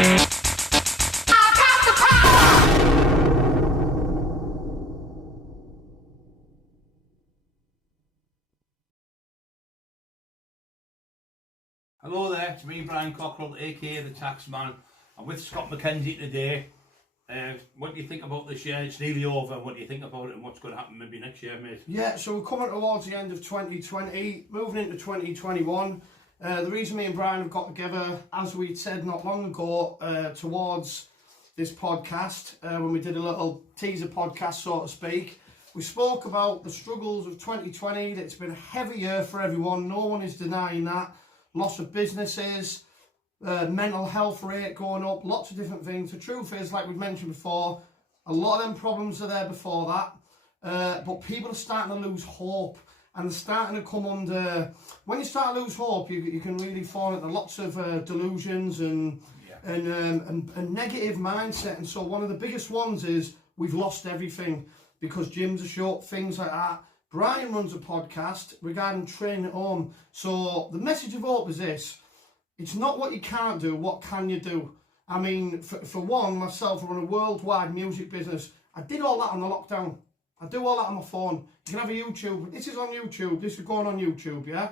Hello there, it's me, Brian Cockerill, aka the Taxman. I'm with Scott McKenzie today. What do you think about this year? It's nearly over. What do you think about it and what's going to happen maybe next year, mate? Yeah, so we're coming towards the end of 2020, moving into 2021. The reason me and Brian have got together, as we said not long ago, towards this podcast, when we did a little teaser podcast, so to speak, we spoke about the struggles of 2020. It's been a heavy year for everyone. No one is denying that. Loss of businesses, mental health rate going up, lots of different things. The truth is, like we've mentioned before, a lot of them problems are there before that, but people are starting to lose hope, and they're starting to come under. When you start to lose hope, you can really fall into lots of delusions and negative mindset. And so one of the biggest ones is we've lost everything because gyms are shut, things like that. Brian runs a podcast regarding training at home. So the message of hope is this: it's not what you can't do, what can you do? I mean, for one, myself, I run a worldwide music business. I did all that on the lockdown. I do all that on my phone. You can have a YouTube. This is on YouTube. This is going on YouTube, yeah?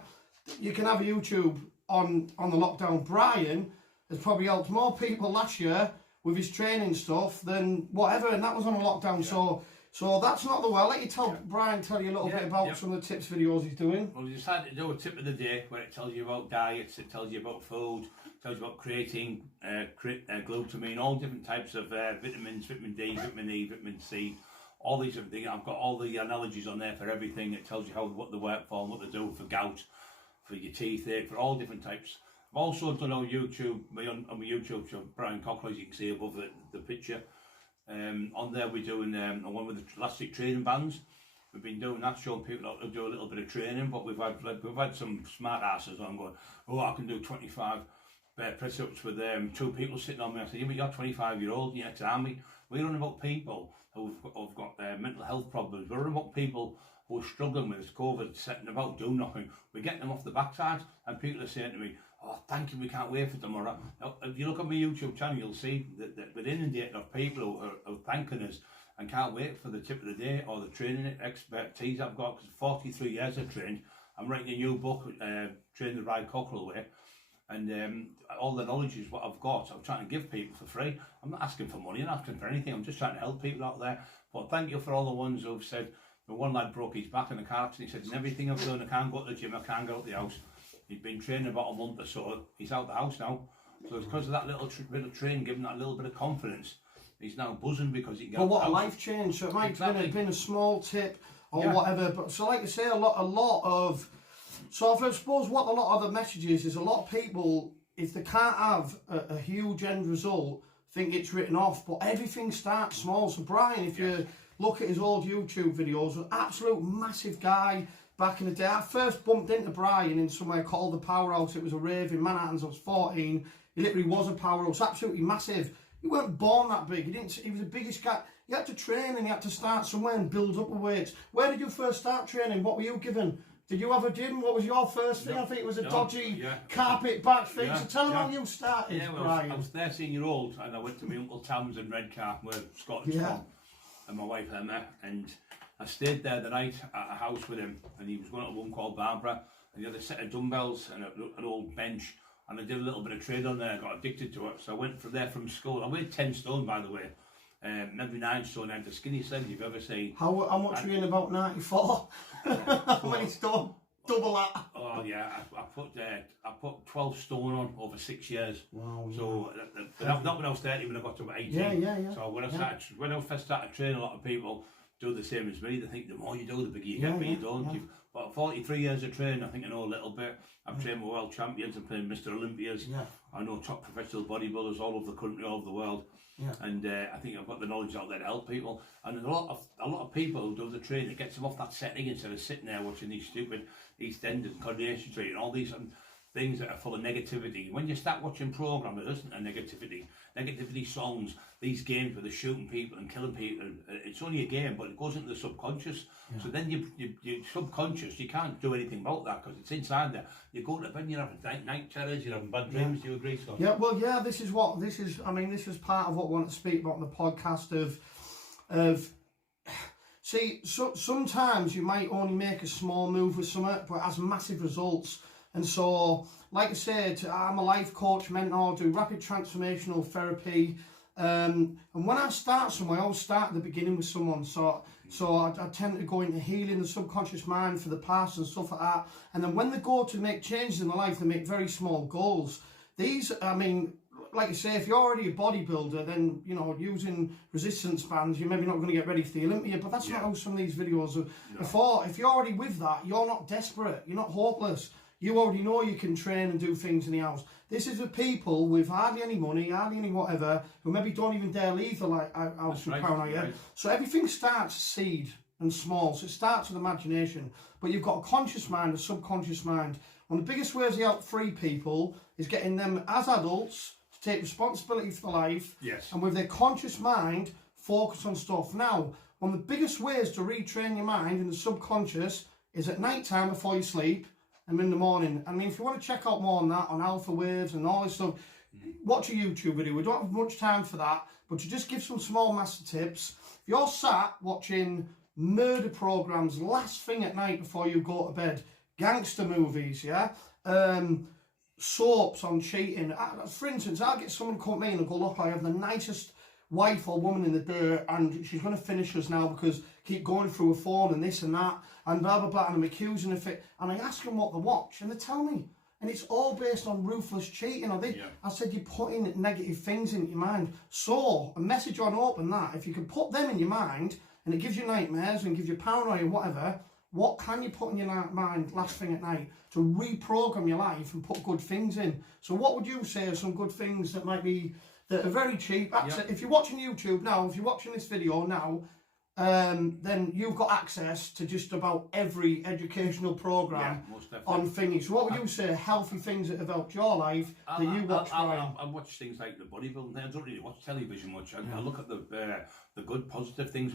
You can have a YouTube on the lockdown. Brian has probably helped more people last year with his training stuff than whatever, and that was on a lockdown. Yeah. So that's not the way. I'll let you Brian tell you a little bit about some of the tips videos he's doing. Well, we decided to do a tip of the day where it tells you about diets, it tells you about food, it tells you about creating glutamine, all different types of vitamins, vitamin D, vitamin E, vitamin C, all these different things. I've got all the analogies on there for everything. It tells you what they work for and what they do for gout, for your teeth ache, for all different types. I've also done on YouTube, on my YouTube show, Brian Cockerill, as you can see above the picture. On there we're doing one with the elastic training bands. We've been doing that, showing people how to do a little bit of training, but we've had some smart asses on going, oh, I can do 25 press-ups with two people sitting on me. I said, yeah, but you're 25-year-old, you're ex-army. We're on about people who've got mental health problems. We're on about people who are struggling with this COVID, sitting about, doing nothing. We're getting them off the backside, and people are saying to me, oh, thank you, we can't wait for tomorrow. Now, if you look at my YouTube channel, you'll see that we're inundated of people who are thanking us and can't wait for the tip of the day or the training expertise I've got, because 43 years I've trained. I'm writing a new book, Train the Right Cockerill Way, and all the knowledge is what I've got. I'm trying to give people for free. I'm not asking for money, I'm not asking for anything. I'm just trying to help people out there. But thank you for all the ones who've said, the one lad broke his back in a car accident. He said, in everything I've done, I can't go to the gym, I can't get out the house. He'd been training about a month or so. He's out the house now. So it's because of that little bit of training, giving that little bit of confidence. He's now buzzing because he can get out the house. But what a life change. So it might have been a small tip or whatever. But so like I say, a lot of... So I suppose what a lot of the message is a lot of people, if they can't have a huge end result, think it's written off. But everything starts small. So Brian, if you look at his old YouTube videos, an absolute massive guy. Back in the day, I first bumped into Brian in somewhere called the Powerhouse. It was a rave in Manhattan. I was 14. He literally was a powerhouse, absolutely massive. He weren't born that big. He was the biggest guy. You had to train and you had to start somewhere and build up the weights. Where did you first start training? What were you given? Did you have a gym? What was your first thing? I think it was a dodgy carpet back thing. So tell them how you started, Brian. I was 13-year-old and I went to my Uncle Tam's in Redcar, where Scotland's from, and my wife Emma, and I stayed there the night at a house with him, and he was going to a woman called Barbara, and he had a set of dumbbells and an old bench, and I did a little bit of trade on there. I got addicted to it, so I went from there from school. I weighed 10 stone, by the way, maybe 9 stone. I had the skinniest legs you've ever seen. How much were you in? About 94? How many stone? Double that. Oh yeah, I put 12 stone on over 6 years. Wow. So not when I was 30, when I got to about 18. Yeah. So when I first started training, a lot of people do the same as me. They think the more you do, the bigger you get, but you don't. Yeah. But 43 years of training, I think I know a little bit. I've trained with world champions and playing Mr. Olympias. Yeah. I know top professional bodybuilders all over the country, all over the world. Yeah. And I think I've got the knowledge out there to help people. And a lot of people who do the training, it gets them off that setting instead of sitting there watching these stupid EastEnders and Coronation Street and all these. And things that are full of negativity. When you start watching programs that isn't a negativity songs, these games where they're shooting people and killing people, it's only a game, but it goes into the subconscious. Yeah. So then you subconscious, you can't do anything about that because it's inside there. You go to bed and you're having night terrors, you're having bad dreams. Do you agree, Scott? Yeah, well, yeah, this is part of what I want to speak about in the podcast of see, sometimes you might only make a small move with something, but it has massive results. And so, like I said, I'm a life coach, mentor, do rapid transformational therapy. And when I start somewhere, I always start at the beginning with someone. So I tend to go into healing the subconscious mind for the past and stuff like that. And then when they go to make changes in their life, they make very small goals. These, I mean, like you say, if you're already a bodybuilder, then, you know, using resistance bands, you're maybe not going to get ready for the Olympia, but that's not how some of these videos are. No. If you're already with that, you're not desperate, you're not hopeless. You already know you can train and do things in the house. This is for people with hardly any money, hardly any whatever, who maybe don't even dare leave the house with paranoia. Right. So everything starts seed and small, so it starts with imagination. But you've got a conscious mind, a subconscious mind. One of the biggest ways to help free people is getting them as adults to take responsibility for their life, and with their conscious mind, focus on stuff. Now, one of the biggest ways to retrain your mind in the subconscious is at night time before you sleep and in the morning. I mean, if you want to check out more on that, on alpha waves and all this stuff, watch a YouTube video. We don't have much time for that, but to just give some small master tips. If you're sat watching murder programs last thing at night before you go to bed, gangster movies, soaps on cheating. For instance, I'll get someone to come to me and go, look, I have the nicest wife or woman in the dirt and she's going to finish us now because keep going through a phone and this and that and blah, blah, blah, and I'm accusing of it. And I ask them what they watch and they tell me. And it's all based on ruthless cheating. I said, you're putting negative things into your mind. So, a message on open that, if you can put them in your mind and it gives you nightmares and gives you paranoia or whatever, what can you put in your mind last thing at night to reprogram your life and put good things in? So what would you say are some good things that might be, that are very cheap? If you're watching YouTube now, if you're watching this video now, then you've got access to just about every educational program on thingy. So what would you say are healthy things that have helped your life that you watch? I watch things like the bodybuilding. I don't really watch television much. I look at the good, positive things.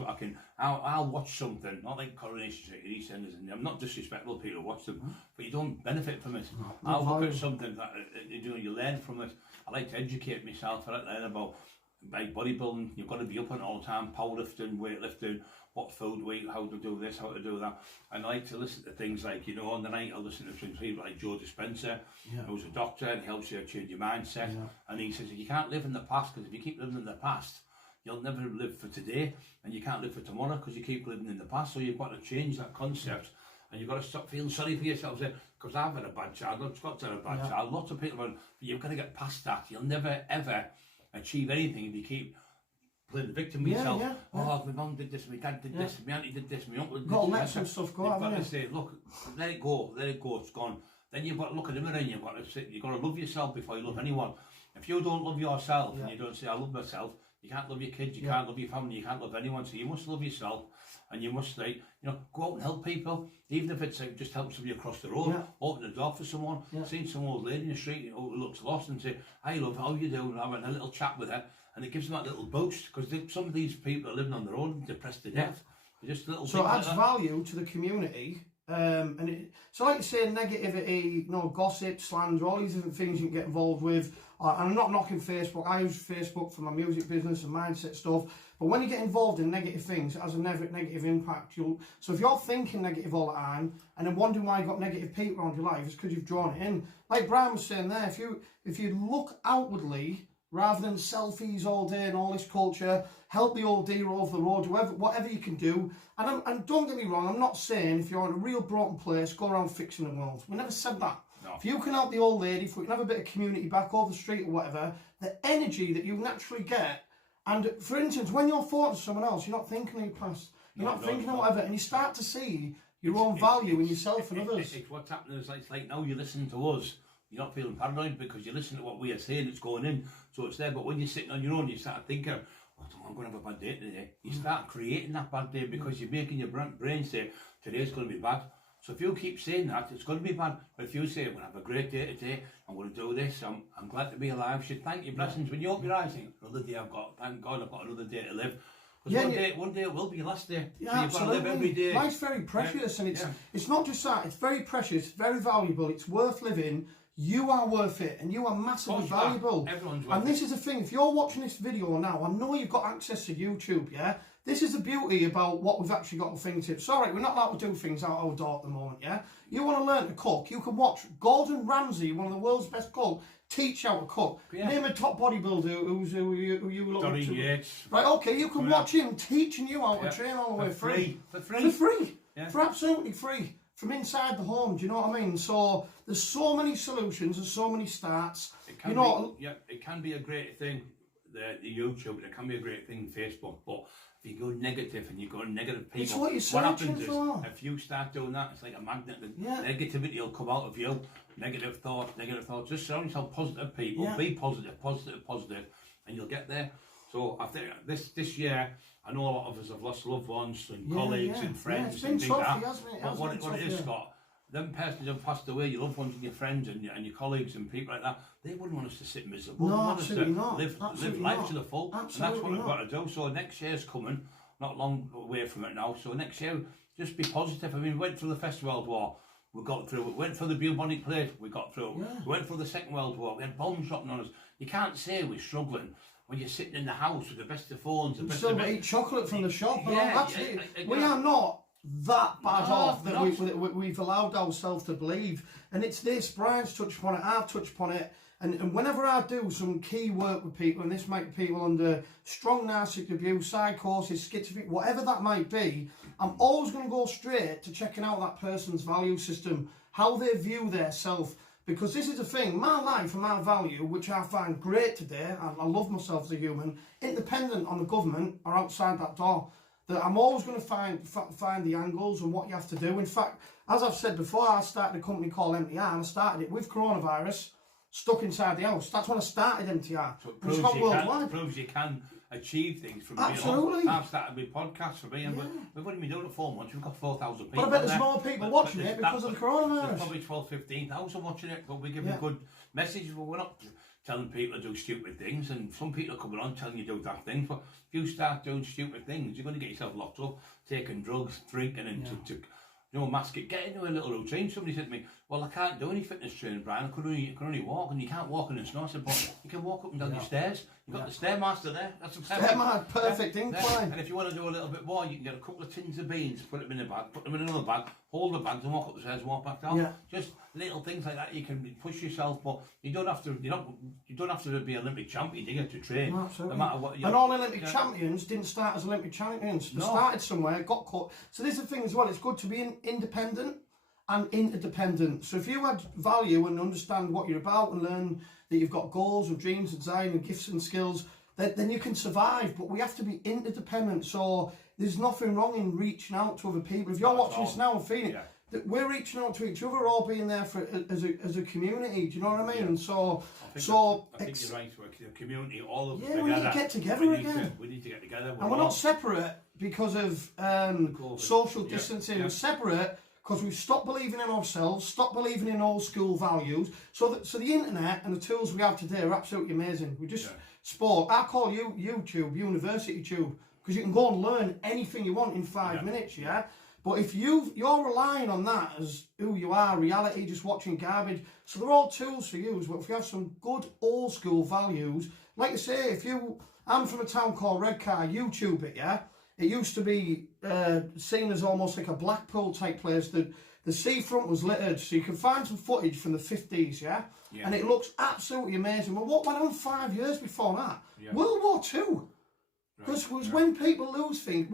I'll watch something, not like Coronation Street, EastEnders, and I'm not disrespectful to people who watch them, but you don't benefit from it. I'll look at something that you learn from it. I like to educate myself. I like to learn about bodybuilding. You've got to be up on it all the time, powerlifting, weightlifting, what food to eat, how to do this, how to do that. And I like to listen to things like, on the night I'll listen to people like Joe Dispenza, who's a doctor, and he helps you change your mindset. And he says, you can't live in the past, because if you keep living in the past, you'll never live for today, and you can't live for tomorrow because you keep living in the past. So you've got to change that concept, and you've got to stop feeling sorry for yourself. Because I've had a bad childhood, Scott's had a bad childhood, lots of people have, but you've got to get past that. You'll never ever achieve anything if you keep playing the victim with yourself. Oh, my mum did this, my dad did this, my auntie did this, my uncle did this. Got to let some stuff go. You've got to say, look, let it go, it's gone. Then you've got to look at the mirror and you've got to love yourself before you love anyone. If you don't love yourself and you don't say, I love myself, you can't love your kids, you can't love your family, you can't love anyone. So you must love yourself, and you must go out and help people, even if it's just help somebody across the road, open the door for someone, seeing some old lady in the street who looks lost and say, hi love, how you doing? Having a little chat with her, and it gives them that little boost, because some of these people are living on their own, depressed to death. Just little so it adds value to the community. So like you say, negativity, gossip, slander, all these different things you can get involved with. And I'm not knocking Facebook. I use Facebook for my music business and mindset stuff. But when you get involved in negative things, it has a negative impact. So if you're thinking negative all the time and then wondering why you've got negative people around your life, it's because you've drawn it in. Like Brian was saying there, if you look outwardly rather than selfies all day and all this culture, help the old deer over the road, whatever you can do. And don't get me wrong, I'm not saying if you're in a real broken place, go around fixing the world. We never said that. No. If you can help the old lady, if we can have a bit of community back over the street or whatever, the energy that you naturally get, and for instance, when you're forward to someone else, you're not thinking of your past, you're not thinking of whatever, and you start to see your own value in yourself and others. What's happening is it's like now you're listening to us, you're not feeling paranoid because you listen to what we are saying, it's going in, so it's there. But when you're sitting on your own, you start thinking, I'm going to have a bad day today. You start creating that bad day because you're making your brain say, today's going to be bad. So if you keep saying that, it's going to be bad. But if you say, I'm going to have a great day today, I'm going to do this, I'm glad to be alive, should thank your blessings. When you open your eyes, think, another day I've got, thank God I've got another day to live. Because one day it will be your last day. Yeah, so you've got to live every day. Life's very precious, and it's not just that, it's very precious, very valuable, it's worth living. You are worth it, and you are massively valuable. Everyone's worth and this is the thing, if you're watching this video now, I know you've got access to YouTube, yeah? This is the beauty about what we've actually got on fingertips. Alright, we're not allowed to do things out our door at the moment, yeah? You want to learn to cook, you can watch Gordon Ramsay, one of the world's best cooks, teach how to cook. Yeah. Name a top bodybuilder who you look up to. Yates. Right, okay, you can watch him teaching you how to train all the way free. For free. Yeah. For absolutely free. From inside the home, do you know what I mean? So there's so many solutions, there's so many starts. It can be a great thing, the YouTube, it can be a great thing, Facebook, but if you go negative and you go negative people, it's what you're searching for. If you start doing that, it's like a magnet. Negativity will come out of you. Negative thoughts. Just surround yourself positive people. Be positive, and you'll get there. So I think this year, I know a lot of us have lost loved ones and colleagues and friends. It's been tough, hasn't it? But what it is, Scott, them persons who have passed away, your loved ones and your friends and your colleagues and people like that, they wouldn't want us to sit miserable. No, they want absolutely us to not. live life to the full. Absolutely and that's what we've got to do. So next year's coming, not long away from it now. So next year, just be positive. I mean, we went through the First World War. We got through it. We went through the bubonic plague. We got through it. Yeah. We went through the Second World War. We had bombs dropping on us. You can't say we're struggling when you're sitting in the house with the best of phones. The best still of eat chocolate from the shop. We are not that bad off that we've allowed ourselves to believe. And it's this, Brian's touched upon it, I've touched upon it. And whenever I do some key work with people, and this might be people under strong narcissistic abuse, psychosis, schizophrenia, whatever that might be, I'm always going to go straight to checking out that person's value system, how they view their self. Because this is the thing, my life and my value, which I find great today, and I love myself as a human, independent on the government or outside that door, that I'm always going to find the angles and what you have to do. In fact, as I've said before, I started a company called MTR, and I started it with coronavirus, stuck inside the house. That's when I started MTR. So it proves you can achieve things from absolutely. I've started with podcasts for me, and we've only been doing it 4 months. We've got 4,000 people. But I bet there's more people watching it because of the coronavirus. There's probably 12, 15,000 watching it, but we give a good message. But we're not telling people to do stupid things, and some people are coming on telling you to do daft things. But if you start doing stupid things, you're going to get yourself locked up, taking drugs, drinking, and mask it. Get into a little routine. Somebody said to me, "Well, I can't do any fitness training, Brian. I can only walk, and you can't walk in the snow." I said, "But you can walk up and down your stairs. You've got the Stairmaster there. That's a perfect incline. And if you want to do a little bit more, you can get a couple of tins of beans, put them in a bag, put them in another bag, hold the bags, and walk up the stairs and walk back down. Just little things like that. You can push yourself, but you don't have to. You don't have to be Olympic champion, do you, to train? No, absolutely. No matter what. And all Olympic champions didn't start as Olympic champions. They started somewhere, got caught. So this is the thing as well. It's good to be independent and interdependent. So if you add value and understand what you're about and learn that you've got goals and dreams and design and gifts and skills, then you can survive. But we have to be interdependent. So there's nothing wrong in reaching out to other people. If you're watching this now and feeling it, that we're reaching out to each other, all being there for as a community. Do you know what I mean? And so I think you're right. We're a community, all of us together. We need to get together again. We need to get together. And we're not separate because of social distancing. We're separate because we've stopped believing in ourselves, stopped believing in old school values. So the internet and the tools we have today are absolutely amazing. We just spoke. I call YouTube University Tube, because you can go and learn anything you want in 5 minutes. But if you're relying on that as who you are, reality, just watching garbage, so they're all tools for you. But if you have some good old school values, like I say, I'm from a town called Redcar, YouTube it, It used to be seen as almost like a Blackpool type place. The seafront was littered, so you can find some footage from the 50s, and it looks absolutely amazing. Well, what went on 5 years before that? World War II. Because when people lose things,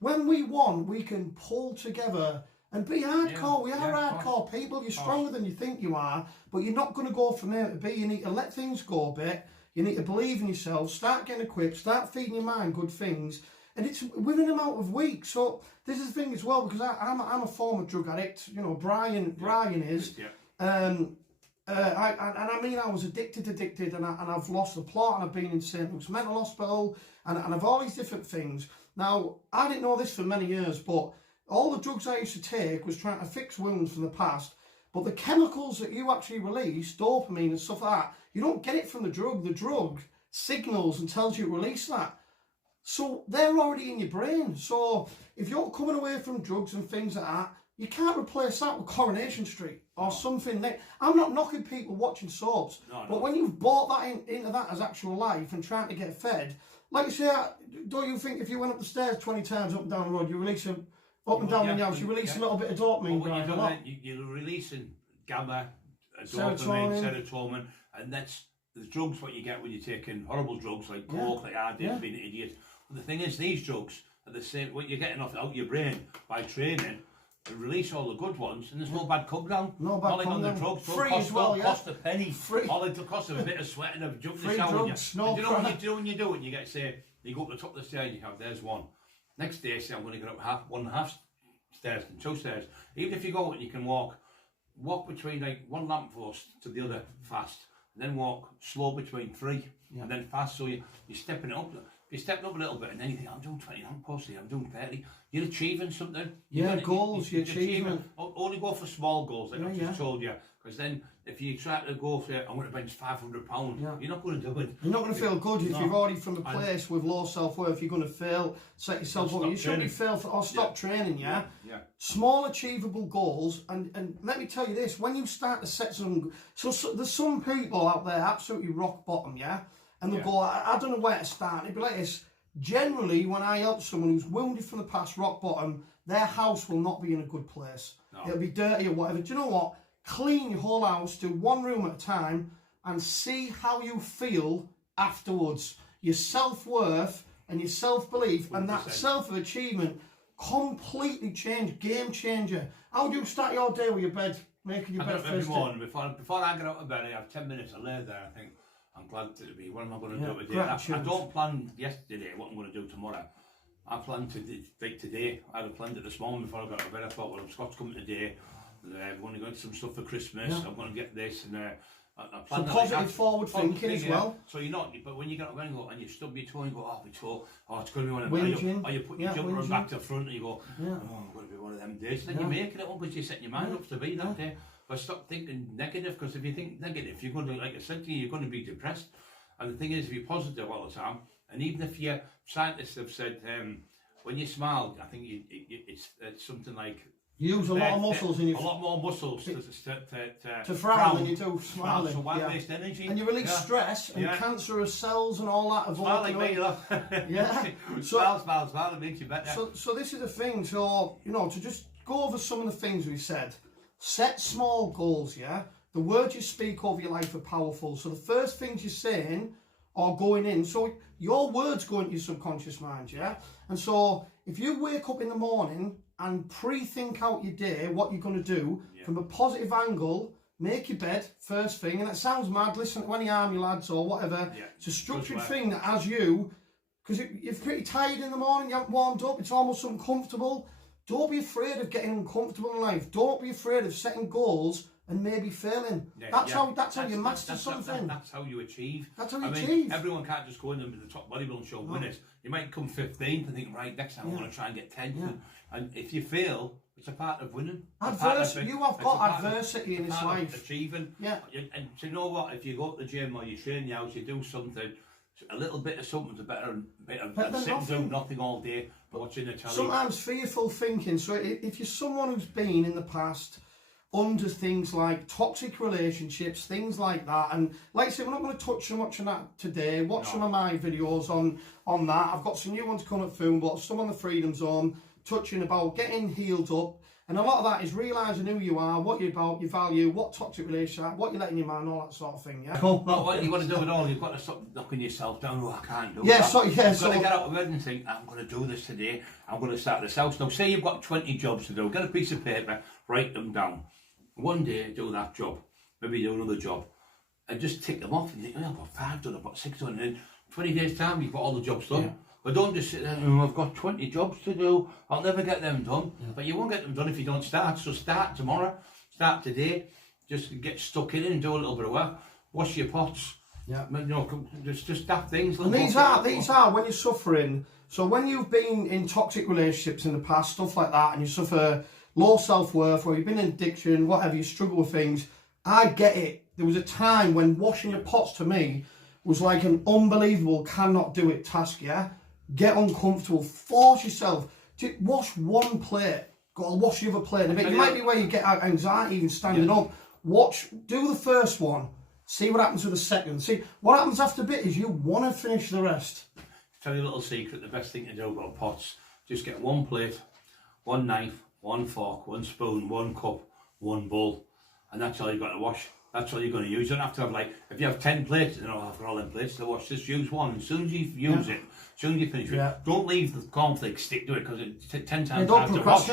when we won, we can pull together and be hardcore. We are hardcore people. You're stronger than you think you are, but you're not going to go from there to B. You need to let things go a bit. You need to believe in yourself, start getting equipped, start feeding your mind good things. And it's within a matter of weeks. So this is the thing as well, because I'm a former drug addict. You know, Brian is. And I mean, I was addicted, and I've lost the plot, and I've been in St. Luke's Mental Hospital, and I've all these different things. Now, I didn't know this for many years, but all the drugs I used to take was trying to fix wounds from the past, but the chemicals that you actually release, dopamine and stuff like that, you don't get it from the drug. The drug signals and tells you to release that. So they're already in your brain. So if you're coming away from drugs and things like that, you can't replace that with Coronation Street or something. I'm not knocking people watching soaps, but when you've bought that into that as actual life and trying to get fed, like you say, don't you think if you went up the stairs 20 times up and down the road, you release up and down the house, you release a little bit of dopamine, well, you're releasing gamma, dopamine, serotonin, and that's the drugs what you get when you're taking horrible drugs like coke, like I did, being an idiot. But the thing is, these drugs are the same. What you're getting out your brain by training. To release all the good ones, and there's no bad come down. No bad come down. Drugs free cost, as well, cost a penny. Free. All it costs a bit of sweat and a jump in the free shower. Drugs, no you know when you do it, you get say you go up the top of the stairs, you have there's one. Next day, say I'm going to get up 1.5 stairs and 2 stairs. Even if you go and you can walk between like one lamppost to the other fast, and then walk slow between 3, and then fast. So you're stepping it up. You're stepping up a little bit, and then you think, I'm doing 20 lampposts here, I'm doing 30. You're achieving something. Goals, you're achieving. Only go for small goals, like I've just told you. Because then, if you try to go for, I'm going to bench 500 pounds, you're not going to do it. You're not going to feel good if you're already from a place with low self-worth. You're going to fail, set yourself up. You shouldn't be fail or stop training, Small achievable goals, and let me tell you this, when you start to set some, so there's some people out there absolutely rock bottom, and they'll go, I don't know where to start. It'd be like this. Generally, when I help someone who's wounded from the past, rock bottom, their house will not be in a good place. It'll be dirty or whatever. Do you know what? Clean your whole house, do one room at a time, and see how you feel afterwards. Your self-worth and your self-belief 100%. And that self-achievement completely change, game changer. How do you start your day with your bed, making your bed first? Every morning, before I get out of bed, I have 10 minutes, I lay there, I think, I'm glad to be. What am I going to do today? I don't plan yesterday what I'm going to do tomorrow. I planned to like today. I had planned it this morning before I got to bed. I thought, well, Scott's coming today. We're going to go into some stuff for Christmas. I'm going to get this and I planned so positive forward thinking as well. So you're not, but when you get up and go and you stub your toe and go, my toe, it's going to be one of them. Or you put your jumper on back to front and you go, I'm going to be one of them days. Then you're making it up because you're setting your mind up to be that day. But stop thinking negative, because if you think negative, you're going to, like I said to you, you're going to be depressed. And the thing is, if you're positive all the time, and even if your scientists have said, when you smile, I think it's something like you use a lot of muscles in your... A lot more muscles to frown than you do smiling. So why waste energy? And you release stress and cancerous cells and all that. Smile like me, Smile, it makes you better. So this is the thing, so, to just go over some of the things we said. Set small goals, The words you speak over your life are powerful. So the first things you're saying are going in. So your words go into your subconscious mind, And so if you wake up in the morning and pre-think out your day, what you're going to do from a positive angle, make your bed first thing. And it sounds mad, listen to any army lads or whatever. It's a structured thing that as you, because you're pretty tired in the morning, you haven't warmed up, it's almost uncomfortable. Don't be afraid of getting uncomfortable in life. Don't be afraid of setting goals and maybe failing. That's how you master something. That's how you achieve. That's how you achieve. Everyone can't just go in with the top bodybuilding show and win it. You might come 15th and think, right, next time I'm going to try and get 10th. And if you fail, it's a part of winning. You have got adversity in this life. Achieving. And you know what? If you go to the gym or you train your house, you do something, a little bit of something's better than sitting doing nothing all day, watching the telly. Sometimes fearful thinking. So if you're someone who's been in the past under things like toxic relationships, things like that, and like I said, we're not going to touch so much on that today. Watch some of my videos on that. I've got some new ones coming up soon, but some on the Freedom Zone, touching about getting healed up. And a lot of that is realising who you are, what you're about, your value, what toxic relationship, what you're letting your man, all that sort of thing, Cool. Well, what you want to do it all, you've got to stop knocking yourself down. I can't do that. You've got to get out of bed and think, I'm going to do this today. I'm going to start this house. Now, say you've got 20 jobs to do. Get a piece of paper, write them down. One day, do that job. Maybe do another job. And just tick them off. And you think, I've got 5 done, I've got 6 done. And in 20 days' time, you've got all the jobs done. But don't just sit there and I've got 20 jobs to do, I'll never get them done. But you won't get them done if you don't start. So start tomorrow, start today, just get stuck in it and do a little bit of work. Wash your pots, Yeah. You know, just that things. And these are when you're suffering. So when you've been in toxic relationships in the past, stuff like that, and you suffer low self-worth, or you've been in addiction, whatever, you struggle with things, I get it. There was a time when washing your pots to me was like an unbelievable cannot do it task, yeah? Get uncomfortable, force yourself to wash one plate, got to wash the other plate in a bit. It might be where you get anxiety even standing up. Do the first one, see what happens with the second. See, what happens after a bit is you want to finish the rest. Tell you a little secret, the best thing to do about pots, just get one plate, one knife, one fork, one spoon, one cup, one bowl, and that's all you've got to wash. That's all you're going to use. You don't have to have, like, if you have 10 plates, you know, I've got all them plates to wash, just use one. As soon as you use it, as soon as you finish it, don't leave the cornflakes stick to it, because it's 10 times don't harder to wash.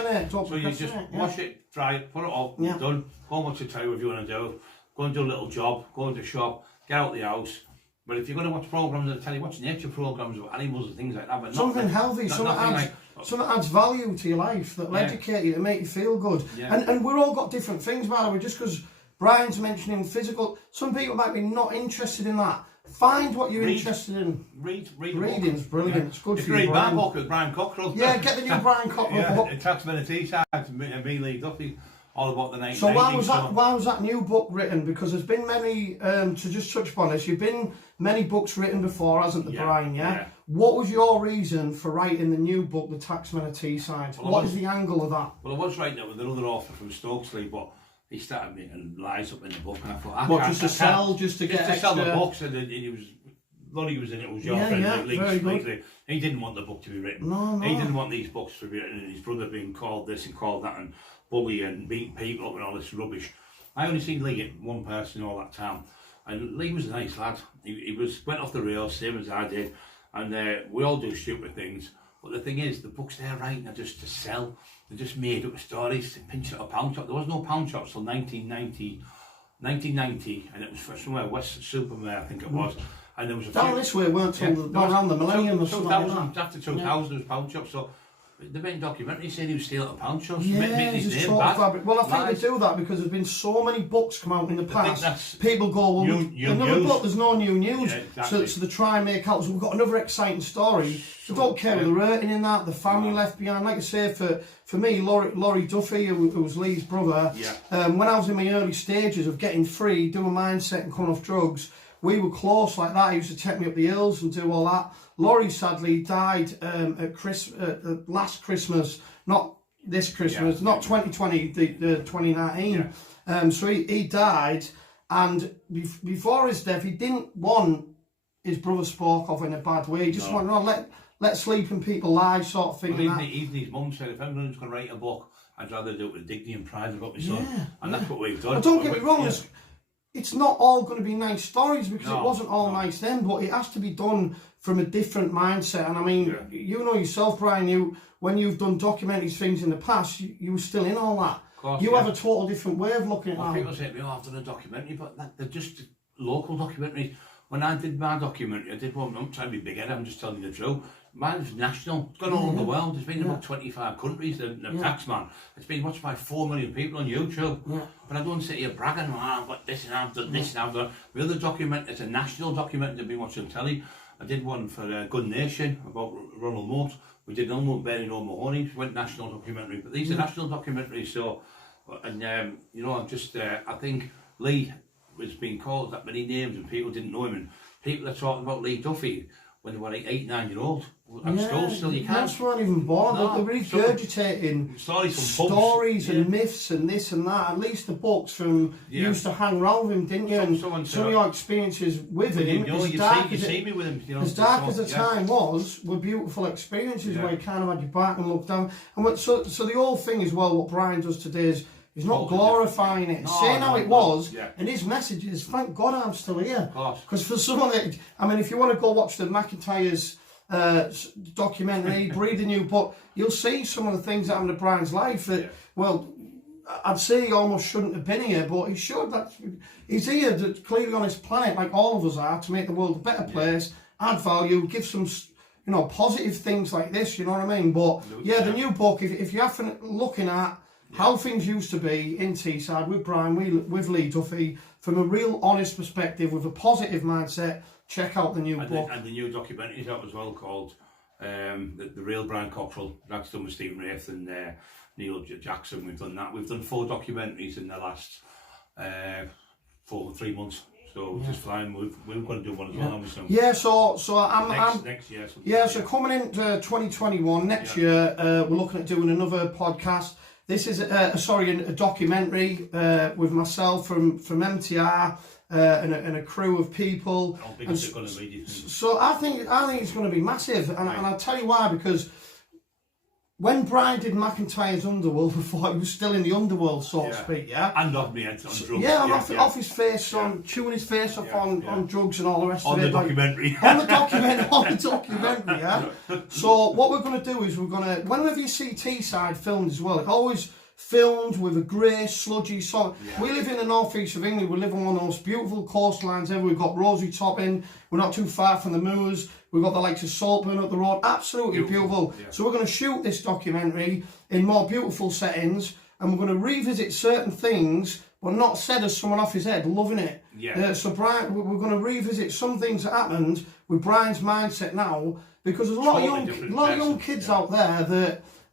So you just wash it, dry it, put it off, done. Go and watch the telly, whatever you want to do. Go and do a little job, go into the shop, get out of the house. But if you're going to watch programs on the telly, watch nature programs with animals and things like that. But something healthy, something adds value to your life, that'll educate you, to make you feel good. And we're all got different things, by the way. Just because Brian's mentioning physical, some people might be not interested in that. Find what you're interested in. Reading's brilliant. It's good for you. Read that book with Brian Cockerill. Yeah, get the new Brian Cockerill book. Taxman and T-side and me Lee Duffy. All about the 1980s. So why was that new book written? Because there's been many, to just touch upon this, you've been many books written before, hasn't there, Brian, yeah? What was your reason for writing the new book, The Taxman and T-side? What is the angle of that? Well, I was writing it with another author from Stokesley, but he started making lies up in the book, and I thought, just to sell the books, and he was... Lonnie was in it, was your friend, Lee. He didn't want the book to be written. No. He didn't want these books to be written, and his brother being called this and called that, and bully and beating people up and all this rubbish. I only seen Lee get one person all that time, and Lee was a nice lad. He went off the rails, same as I did, and we all do stupid things. But the thing is, the books they're writing are just to sell. They're just made up stories to pinch at a pound shop. There was no pound shops till 1990, and it was for somewhere West Supermare, I think it was. And there was a down this way, weren't till around the millennium or something like that. After 2000, there was pound shops. So the main documentary said he was stealing at pound shops. Yeah, his name bad. Fabric. Well, I think they do that because there's been so many books come out in the past. People go, well, another book, there's no new news. So they try and make out, so we've got another exciting story. They don't care what they're hurting in that, the family left behind. Like I say, for me, Laurie Duffy, who was Lee's brother, when I was in my early stages of getting free, doing mindset and coming off drugs, we were close like that. He used to take me up the hills and do all that. Laurie sadly died at last Christmas, not this Christmas, not 2020, the 2019. So he died, and before his death, he didn't want his brother spoke of in a bad way. He just wanted let sleeping people lie, sort of thing. Well, even his mum said, if anyone's going to write a book, I'd rather do it with dignity and pride about my son. And that's what we've done. But don't get me wrong, it's not all going to be nice stories, because it wasn't all nice then, but it has to be done from a different mindset. And I mean, you know yourself, Brian, when you've done documentaries, things in the past, you were still in all that. Course, you have a total different way of looking at it. People say to me, I've done a documentary, but they're just local documentaries. When I did my documentary, I did one, I'm trying to be big-headed, I'm just telling you the truth. Mine's national. It's gone all over the world. It's been in about 25 countries, the Taxman. It's been watched by 4 million people on YouTube. But I don't sit here bragging, I've got this and I've done this and I've done... The other document, it's a national document I've been watching on telly. I did one for Good Nation about Ronald Moat. We did one with Bernie O'Mahony, went national documentary. But these are national documentaries, so... And, you know, I think Lee was being called that many names and people didn't know him. And people are talking about Lee Duffy when they were like 8, 9 years old. At school still, you can't. That's weren't even born. They were regurgitating stories and myths and this and that. At least the books from you used to hang around with him, didn't you? Some of your experiences with him, as dark as the time was, were beautiful experiences where you kind of had your back and looked down. And so the whole thing as well, what Brian does today is he's not glorifying it, saying how it was, and his message is, thank God I'm still here. Because for someone that, I mean, if you want to go watch the McIntyre's documentary, read the new book, you'll see some of the things that happened to Brian's life that, well, I'd say he almost shouldn't have been here, but he should. He's here clearly on his planet, like all of us are, to make the world a better place, add value, give some, you know, positive things like this, you know what I mean? But yeah, the new book, if you're looking at how things used to be in Teesside with Brian, with Lee Duffy, from a real honest perspective, with a positive mindset. Check out the new book. And the new documentary's out as well, called the Real Brian Cockerill. That's done with Stephen Wraith and Neil Jackson. We've done that. We've done 4 documentaries in the last 3 months. So we're just flying. We're going to do one as well. Yeah, so I'm next year. Yeah, so coming into 2021 next year, we're looking at doing another podcast. This is a documentary with myself from MTR and a crew of people. How big is it going to be? So I think it's going to be massive, and I'll tell you why. Because when Brian did McIntyre's Underworld before, he was still in the underworld, so to speak, and off me on drugs. Yeah, off his face, chewing his face off on drugs and all the rest of it. On the documentary. On the documentary, yeah. So what we're going to do is whenever you see Teesside filmed as well, it always filmed with a grey, sludgy song. Yeah. We live in the northeast of England. We live on one of the most beautiful coastlines ever. We've got Rosary Topping. We're not too far from the moors. We've got the likes of Saltburn up the road. Absolutely beautiful. Yeah. So we're going to shoot this documentary in more beautiful settings, and we're going to revisit certain things, but not said as someone off his head, loving it. Yeah. So Brian, we're going to revisit some things that happened with Brian's mindset now, because there's a lot of young kids out there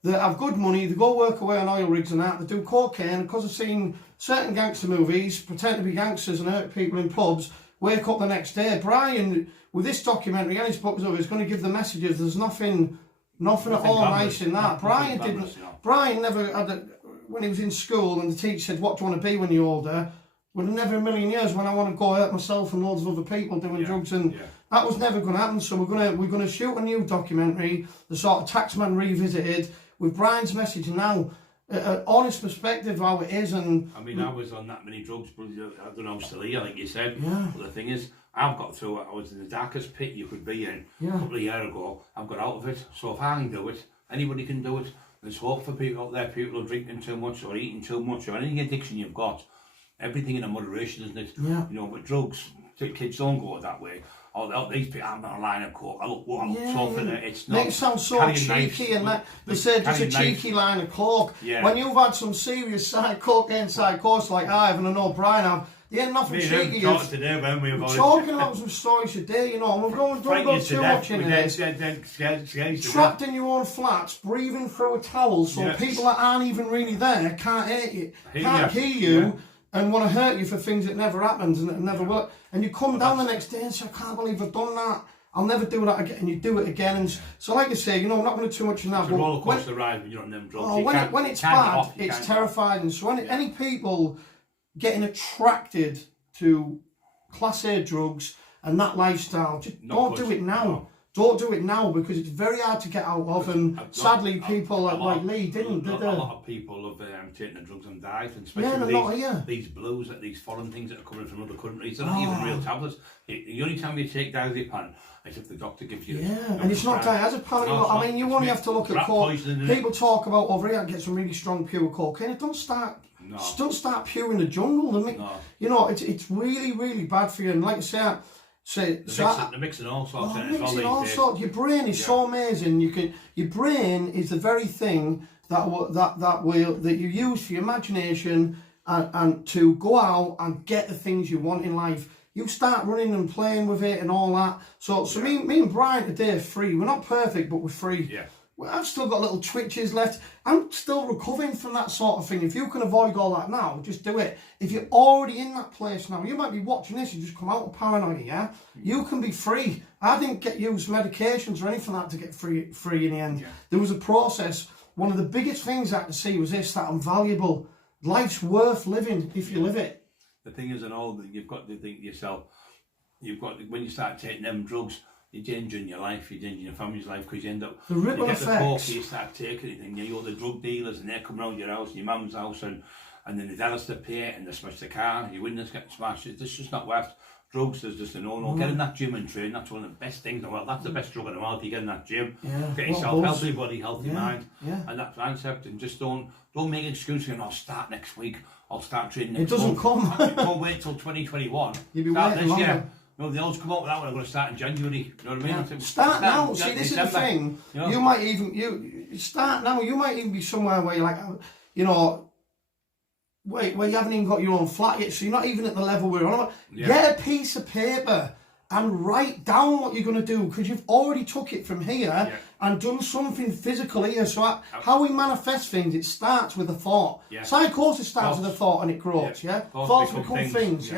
that have good money, they go work away on oil rigs and that, they do cocaine, because they've seen certain gangster movies, pretend to be gangsters and hurt people in pubs, wake up the next day. Brian, with this documentary and his book, is going to give the messages. There's nothing at all nice in that. Brian never had when he was in school and the teacher said, "What do you want to be when you're older?" Well, never in a million years when I want to go hurt myself and loads of other people doing drugs, and that was never going to happen. So we're going to shoot a new documentary, the sort of Taxman revisited, with Brian's message now, an honest perspective of how it is. And I mean, I was on that many drugs, but I don't know, I'm still here, like you said. Yeah. But the thing is, I've got through it. I was in the darkest pit you could be in a couple of years ago. I've got out of it. So if I can do it, anybody can do it. There's hope for people out there. People are drinking too much or eating too much or any addiction you've got. Everything in a moderation, isn't it? Yeah. You know, but drugs, kids don't go that way. Oh, these people, I'm on a line of coke. I look tough in it. It's not. It sounds so cheeky, and that they said just a cheeky line of coke. Yeah. When you've had some serious cocaine psychosis like I have, and I know Brian have, there ain't nothing cheeky. We're talking about some stories today, you know, and don't go too much into this. Trapped in your own flats, breathing through a towel, so people that aren't even really there can't hear you. And want to hurt you for things that never happened and that never worked. And you come down the next day and say, I can't believe I've done that. I'll never do that again. And you do it again. And so, like I say, you know, I'm not going to too much in that. It's a roller coaster ride when you're on them drugs. Oh, when it's bad, it's terrifying. So any people getting attracted to Class A drugs and that lifestyle, just don't do it now. No. Don't do it now, because it's very hard to get out of, and sadly people like Lee didn't. A lot of people have taken the drugs and died, and especially these blues, these foreign things that are coming from other countries. They're not even real tablets. The only time you take diazepam is if the doctor gives you. Yeah, and it's not diazepam anymore. I mean, you only have to look at cocaine. People talk about over here get some really strong pure cocaine. It don't start pure in the jungle. You know, it's really, really bad for you. And like I say. They're mixing all sorts. Your brain is so amazing. Your brain is the very thing that you use for your imagination and to go out and get the things you want in life. You start running and playing with it and all that. So me and Brian today are free. We're not perfect, but we're free. Yeah. Well, I've still got little twitches left. I'm still recovering from that sort of thing. If you can avoid all that now, just do it. If you're already in that place now, you might be watching this, you just come out of paranoia, yeah? You can be free. I didn't use medications or anything like that to get free in the end. Yeah. There was a process. One of the biggest things I had to see was this, that I'm valuable. Life's worth living if you live it. The thing is, you've got to think to yourself, when you start taking them drugs, you're changing your life, you're changing your family's life, because you end up, the ripple you get effects. The coke, you start taking anything, you got the drug dealers and they come round your house, your mum's house, and then the dad has to pay it and they smash the car, your windows get smashed. It's just not worth drugs. There's just a no-no. Get in that gym and train, that's one of the best things in the world. That's the best drug in the world. You get in that gym, get yourself healthy body, healthy mind, and that concept, and just don't make excuses and I'll start next week, I'll start training next month. It doesn't come. Don't wait till 2021. You'll be waiting longer. Year. No, they always come out with that one. I'm going to start in January. You know what I mean? Yeah. Start now. See, this December. Is the thing. You might even start now. You might even be somewhere where you're like, you know, where you haven't even got your own flat yet, so you're not even at the level we're on about. Yeah. Get a piece of paper and write down what you're going to do, because you've already took it from here and done something physical here. So how we manifest things, it starts with a thought. Psychosis starts with a thought and it grows, Thoughts become things,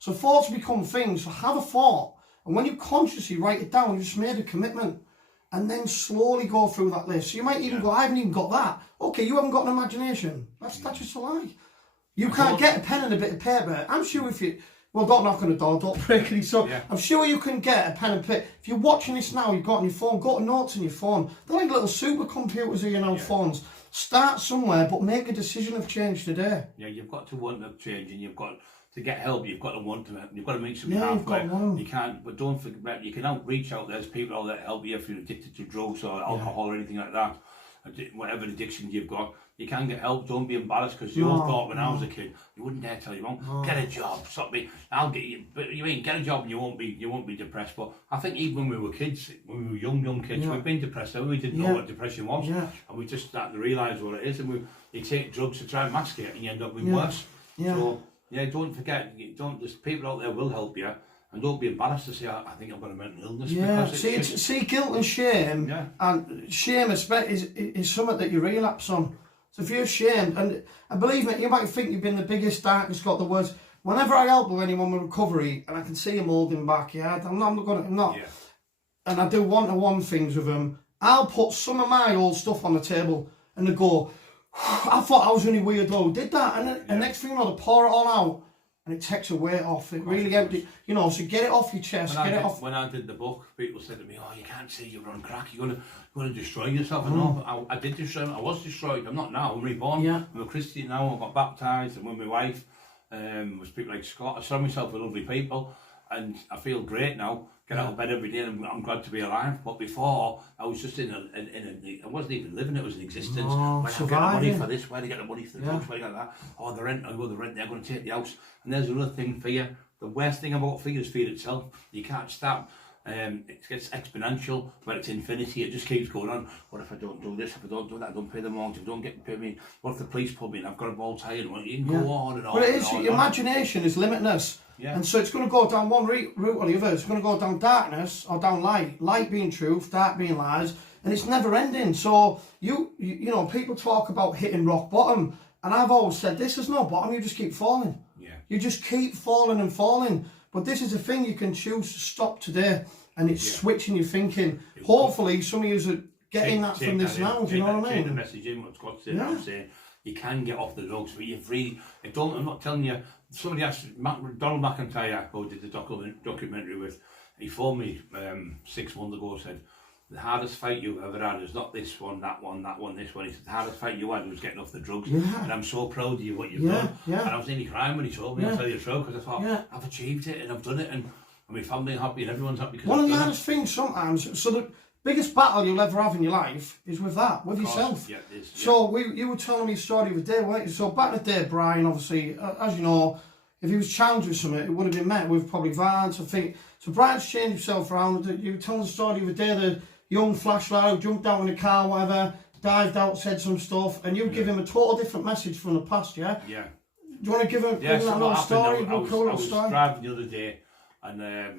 So thoughts become things. So have a thought, and when you consciously write it down, you just made a commitment, and then slowly go through that list. So you might even go, I haven't even got that. Okay, you haven't got an imagination. That's just a lie. You can't get a pen and a bit of paper. I'm sure if you... Well, don't knock on the door, don't break any. So I'm sure you can get a pen and paper. If you're watching this now, you've got on your phone, go to notes on your phone. They're like little supercomputers here now, phones. Start somewhere, but make a decision of change today. Yeah, you've got to want to change, and you've got to get help. You've got to want to. You've got to make something happen. You can't. But don't forget, you can reach out. There's people out there to help you if you're addicted to drugs or alcohol or anything like that. Whatever addiction you've got, you can get help. Don't be embarrassed, because you all thought when I was a kid, you wouldn't dare tell your mum, get a job, stop me, I'll get you. But you mean get a job and you won't be depressed. But I think even when we were kids, when we were young kids, we've been depressed. We didn't know what depression was, and we just started to realise what it is. And you take drugs to try and mask it, and you end up with worse. So don't forget, there's people out there will help you. And don't be embarrassed to say, I think I've got a mental illness. Yeah, see, guilt and shame, and shame is something that you relapse on. So if you're ashamed, and believe me, you might think you've been the biggest, darkest, got the worst. Whenever I help with anyone with recovery, and I can see them holding back, I'm not. And I do one-to-one things with them, I'll put some of my old stuff on the table, and they go, I thought I was the only weirdo who did that. And the next thing you know, they pour it all out. And it takes a weight off. It really empty. So get it off your chest. When I did the book, people said to me, "Oh, you can't see you're on crack. You're gonna destroy yourself." And no, I did destroy. I was destroyed. I'm not now. I'm reborn. I'm a Christian now. I got baptised, and with my wife, was people like Scott. I surround myself with lovely people, and I feel great now. Get out of bed every day, and I'm glad to be alive. But before, I was just I wasn't even living. It was an existence. Where do I get the money for this? Where do I get the money for the drugs? Where do I get that? Oh, the rent. I go the rent. They're going to take the house. And there's another thing for you. The worst thing about fear is fear itself. You can't stop. It gets exponential, where it's infinity. It just keeps going on. What if I don't do this? If I don't do that, I don't pay the mortgage. If I don't get paid me, what if the police pull me and I've got a ball tie? And you can go on and on. But it is. Your imagination is limitless. And so it's going to go down one route or the other. It's going to go down darkness or down light. Light being truth, dark being lies, and it's never ending. So you know, people talk about hitting rock bottom, and I've always said this is no bottom. You just keep falling. You just keep falling and falling. But this is a thing you can choose to stop today, and it's switching your thinking. Hopefully, some of you are getting that from this now. Do you know what I mean? Take the message in. What Scott's saying. I'm saying you can get off the drugs, but you've really. I'm not telling you. Somebody asked Donald McIntyre, who did the documentary with. He phoned me 6 months ago. Said the hardest fight you've ever had is not this one, that one, this one. He said the hardest fight you had was getting off the drugs, and I'm so proud of you what you've done. And I was nearly crying when he told me. I'll tell you the truth, because I thought I've achieved it and I've done it, and my family are happy and everyone's happy. One of the hardest things sometimes. So the biggest battle you'll ever have in your life is with that, with yourself. Yeah, it is. So you were telling me a story the other day, weren't you? So back in the day, Brian, obviously, as you know, if he was challenged with something, it would have been met with probably violence, I think. So Brian's changed himself around. You were telling the story the other day, the young flashlight jumped out in the car, whatever, dived out, said some stuff, and you give him a total different message from the past, yeah? Yeah. Do you want to give him another story? I was driving the other day, and I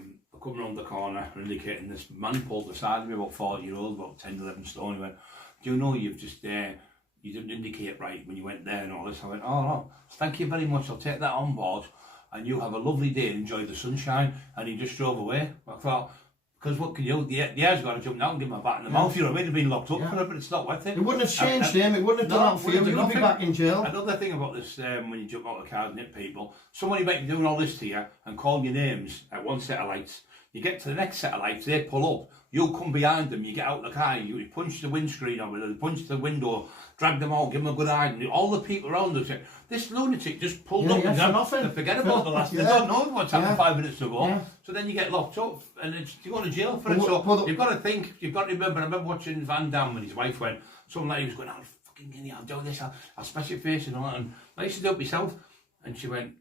come around the corner, indicating this man pulled beside me, about 40-year-old, about 10, 11 stone. He went, "Do you know you've just you didn't indicate right when you went there and all this?" I went, "Oh no, thank you very much, I'll take that on board, and you have a lovely day and enjoy the sunshine." And he just drove away. I thought, because what can you do? The air's got to jump down and give him a bat in the mouth. You know what I mean? He'd been locked up for it, but it's not worth it. It wouldn't have changed him. It wouldn't have done that for you. You'd be back in jail. Another thing about this, when you jump out of the car and hit people, somebody might be doing all this to you and calling your names at one set of lights. You get to the next set of lights, they pull up, you come behind them, you get out of the car, you punch the windscreen over, you punch the window, drag them out, give them a good eye, and all the people around us say, "This lunatic just pulled up and forget about the last, they don't know what's happened 5 minutes ago." So then you get locked up, and you go to jail for it. So you've got to think, you've got to remember. I remember watching Van Damme when his wife went, some lady was going, "I'll fucking get you, I'll do this, I'll smash your face and all that," and I used to do it myself, and she went,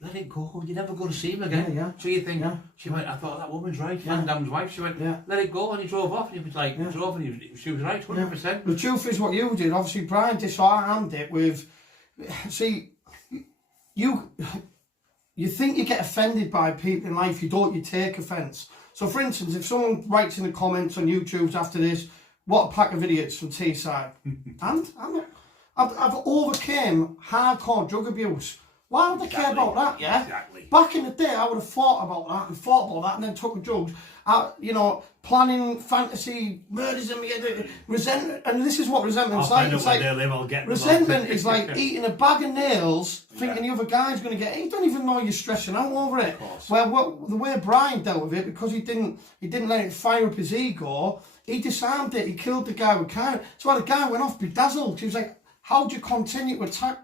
"Let it go, you're never going to see him again." So you think, she went, "I thought that woman's right," Van Damme's wife, she went, "Let it go," and he drove off, and he was like, drove, and she was right, 100%. The truth is what you did, obviously Brian disarmed it with, see, you think you get offended by people in life, you don't, you take offence. So for instance, if someone writes in the comments on YouTube after this, what a pack of idiots from Teesside, and I've overcame hardcore drug abuse. Why would I care about that, yeah? Exactly. Back in the day, I would have thought about that and then took the drugs. You know, planning fantasy murders and resentment. And this is what resentment's like. It's like resentment is like eating a bag of nails, thinking the other guy's going to get it. You don't even know you're stressing out over it. Well, the way Brian dealt with it, because he didn't let it fire up his ego, he disarmed it. He killed the guy with kindness. So the guy went off bedazzled. He was like, how do you continue to attack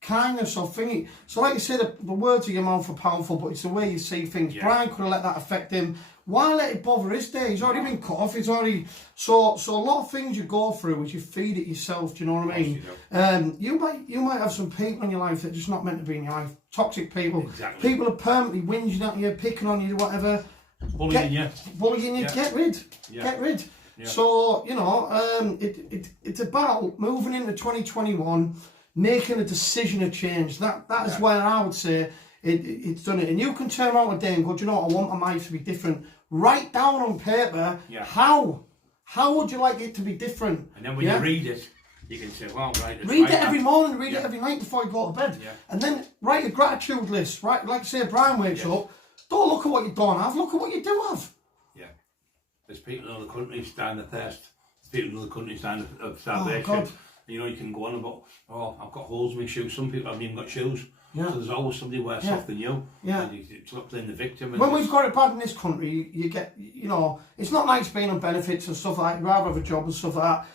kindness or thingy? So like you said, the words of your mouth are powerful, but it's the way you see things. Brian could have let that affect him. Why let it bother his day? He's already been cut off. He's already so a lot of things you go through, which you feed it yourself. Do you know what I mean? You might have some people in your life that are just not meant to be in your life. Toxic people. People are permanently whinging at you, picking on you, whatever. Bullying you. Get rid. Get rid. So you know, it's about moving into 2021. Making a decision to change. That is where I would say it's done it. And you can turn around today and go, do you know what, I want my life to be different. Write down on paper how would you like it to be different. And then when you read it, you can say, well, right. Read it every morning, read it every night before you go to bed. And then write a gratitude list. Right, like say Brian wakes up, don't look at what you don't have, look at what you do have. Yeah. There's people in other countries dying of thirst. There's people in other countries dying of starvation. Oh, God. You know, you can go on about, oh, I've got holes in my shoes. Some people haven't even got shoes. So there's always somebody worse off than you. And it's not playing the victim. When we've got it bad in this country, you get, you know, it's not nice being on benefits and stuff like that. You'd rather have a job and stuff like that.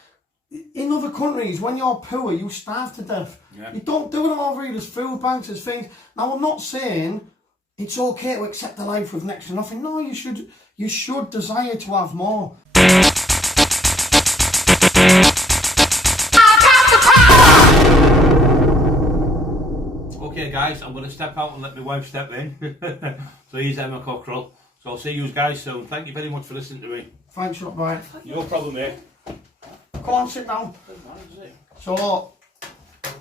In other countries, when you're poor, you starve to death. You don't do it over here. There's food banks, there's things. Now, I'm not saying it's okay to accept a life with next to nothing. No, you should desire to have more. Okay guys, I'm going to step out and let my wife step in. So here's Emma Cockerill. So I'll see you guys soon. Thank you very much for listening to me. Thanks a lot, Brian. No problem, mate. Come on, sit down.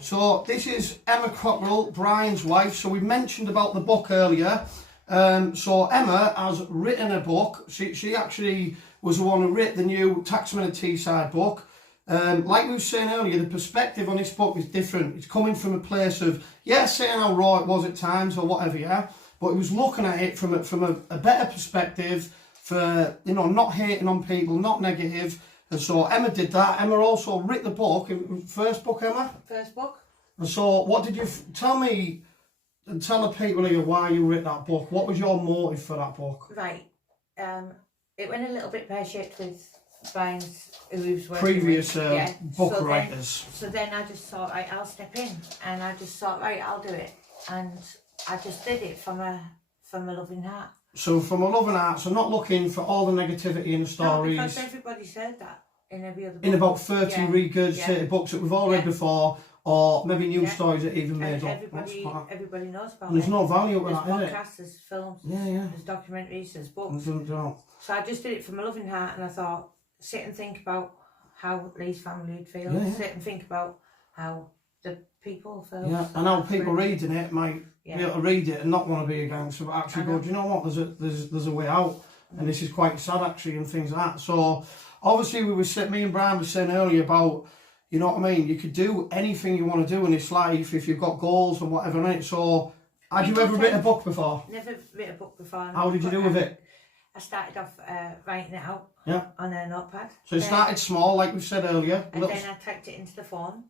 So this is Emma Cockerill, Brian's wife. So we mentioned about the book earlier. So Emma has written a book. She actually was the one who wrote the new Taxman and Teesside book. Like we were saying earlier, the perspective on this book is different. It's coming from a place of, saying how raw it was at times or whatever, but it was looking at it from a better perspective for, you know, not hating on people, not negative. And so Emma did that. Emma also wrote the book. First book, Emma? First book. And so what did you, tell me and tell the people here why you wrote that book. What was your motive for that book? Right. It went a little bit pear-shaped with Brian's, who he was working previous with. book writers. So then I just thought, right, I'll step in, and I just thought, right, I'll do it, and I just did it from a loving heart. So from a loving heart, so not looking for all the negativity in the stories. No, because everybody said that in every other book. In about 30 regurgitated books that we've all read before, or maybe new stories that even made up. Everybody knows about and there's no value to that, is it? There's podcasts, there's films, there's documentaries, there's books. So I just did it from a loving heart, and I thought, sit and think about how Lee's family would feel. Sit and think about how the people feel. And how people reading it might be able to read it and not want to be a gangster, but actually go, do you know what? There's a way out, and this is quite sad actually, and things like that. So obviously me and Brian were saying earlier about, you know what I mean. You could do anything you want to do in this life if you've got goals and whatever, right? So had you ever written a book before? Never written a book before. How did you do with it? I started off writing it out on a notepad. So it started small, like we said earlier. And then I typed it into the phone.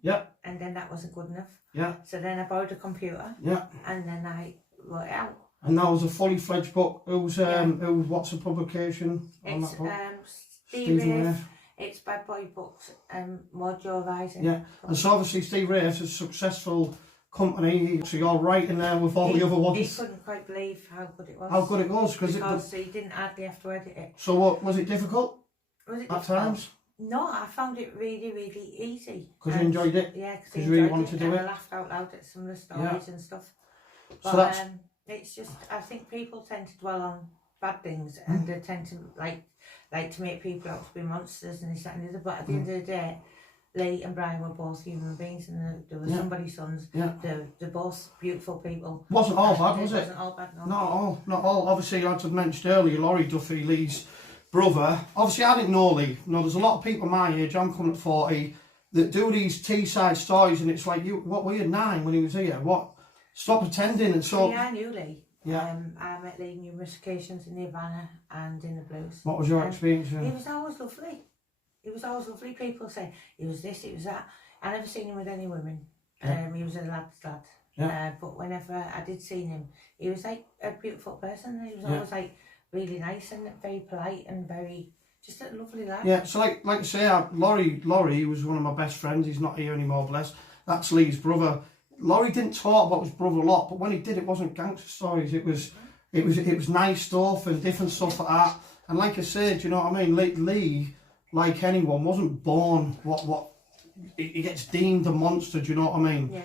And then that wasn't good enough. So then I borrowed a computer. And then I wrote it out. And that was a fully fledged book. What's the publication on that book? Steve Rafe. It's by Boy Books and Mojo Rising. And so obviously Steve Rafe is a successful company, so you're right in there with all the other ones. He couldn't quite believe how good it was. How good it was, because he didn't hardly have to edit it. So what was it difficult? Was it at times? No, I found it really, really easy. Because you enjoyed it? Yeah, because you really wanted to do it. I laughed out loud at some of the stories and stuff. But so that's... it's just, I think people tend to dwell on bad things and they tend to like to make people out to be monsters and this, that and the other. But at the end of the day, Lee and Brian were both human beings, and they were somebody's sons. Yeah. They're both beautiful people. Wasn't all bad, was it? Wasn't all bad, no. Not all, not all. Obviously, as I mentioned earlier, Laurie Duffy, Lee's brother. Obviously, I didn't know Lee. You know, there's a lot of people my age, I'm coming at 40, that do these Teesside stories, and it's like, what were you, 9 when he was here? What? Stop pretending. And so. Yeah, I knew Lee. Yeah. I met Lee numerous occasions in the Havana and in the Blues. What was your experience? He was always lovely. He was always lovely. People say he was this, he was that. I never seen him with any women. He was a lad's lad. Yeah. But whenever I did see him, he was like a beautiful person. He was always like really nice and very polite and very, just a lovely lad. Yeah, so like I say, Laurie was one of my best friends. He's not here anymore, bless. That's Lee's brother. Laurie didn't talk about his brother a lot, but when he did, it wasn't gangster stories. It was nice stuff and different stuff like that. And like I said, do you know what I mean? Lee, like anyone, wasn't born what he gets deemed a monster. Do you know what I mean? Yeah.